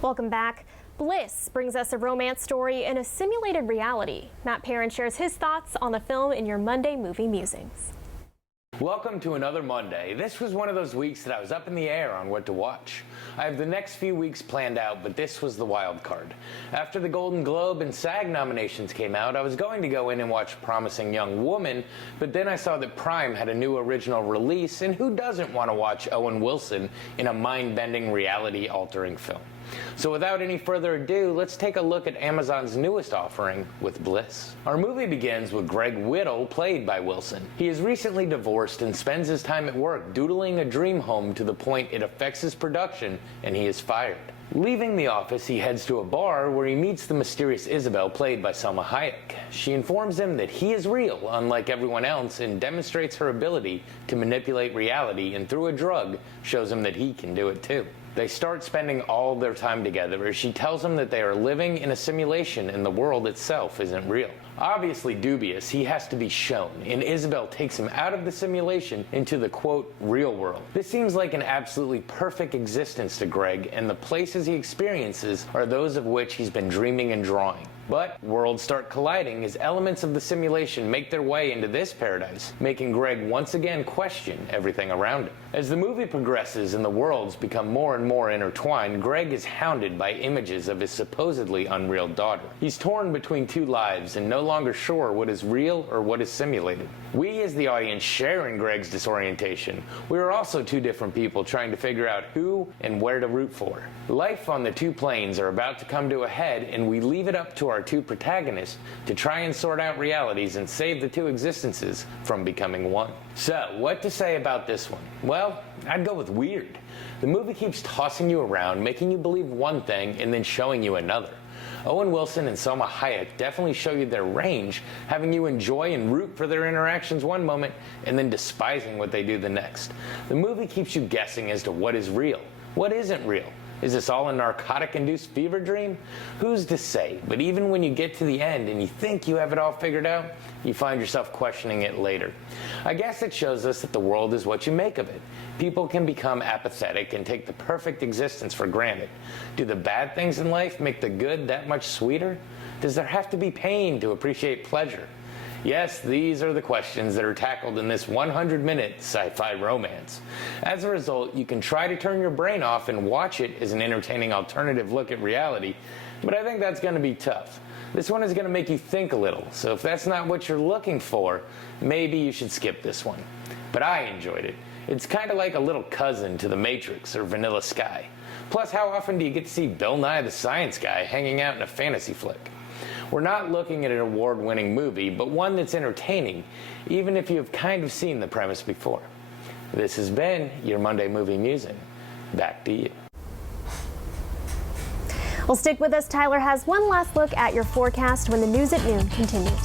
Welcome back. Bliss brings us a romance story in a simulated reality. Matt Perrin shares his thoughts on the film in your Monday Movie Musings. Welcome to another Monday. This was one of those weeks that I was up in the air on what to watch. I have the next few weeks planned out, but this was the wild card. After the Golden Globe and SAG nominations came out, I was going to go in and watch Promising Young Woman, but then I saw that Prime had a new original release, and who doesn't want to watch Owen Wilson in a mind-bending, reality-altering film? So without any further ado, let's take a look at Amazon's newest offering with Bliss. Our movie begins with Greg Whittle, played by Wilson. He is recently divorced and spends his time at work doodling a dream home to the point it affects his production and he is fired. Leaving the office, he heads to a bar where he meets the mysterious Isabel, played by Salma Hayek. She informs him that he is real, unlike everyone else, and demonstrates her ability to manipulate reality, and through a drug, shows him that he can do it too. They start spending all their time together as she tells him that they are living in a simulation and the world itself isn't real. Obviously dubious, he has to be shown, and Isabel takes him out of the simulation into the, quote, real world. This seems like an absolutely perfect existence to Greg, and the places he experiences are those of which he's been dreaming and drawing. But worlds start colliding as elements of the simulation make their way into this paradise, making Greg once again question everything around him. As the movie progresses and the worlds become more and more intertwined, Greg is hounded by images of his supposedly unreal daughter. He's torn between two lives and no longer sure what is real or what is simulated. We as the audience share in Greg's disorientation. We are also two different people trying to figure out who and where to root for. Life on the two planes are about to come to a head, and we leave it up to our two protagonists to try and sort out realities and save the two existences from becoming one. So, what to say about this one? Well, I'd go with weird. The movie keeps tossing you around, making you believe one thing and then showing you another. Owen Wilson and Salma Hayek definitely show you their range, having you enjoy and root for their interactions one moment and then despising what they do the next. The movie keeps you guessing as to what is real, what isn't real. Is this all a narcotic-induced fever dream? Who's to say? But even when you get to the end and you think you have it all figured out, you find yourself questioning it later. I guess it shows us that the world is what you make of it. People can become apathetic and take the perfect existence for granted. Do the bad things in life make the good that much sweeter? Does there have to be pain to appreciate pleasure? Yes, these are the questions that are tackled in this 100-minute sci-fi romance. As a result, you can try to turn your brain off and watch it as an entertaining alternative look at reality, but I think that's going to be tough. This one is going to make you think a little, so if that's not what you're looking for, maybe you should skip this one. But I enjoyed it. It's kind of like a little cousin to The Matrix or Vanilla Sky. Plus, how often do you get to see Bill Nye the Science Guy hanging out in a fantasy flick? We're not looking at an award-winning movie, but one that's entertaining, even if you have kind of seen the premise before. This has been your Monday Movie Musing. Back to you. Well, stick with us. Tyler has one last look at your forecast when the news at noon continues.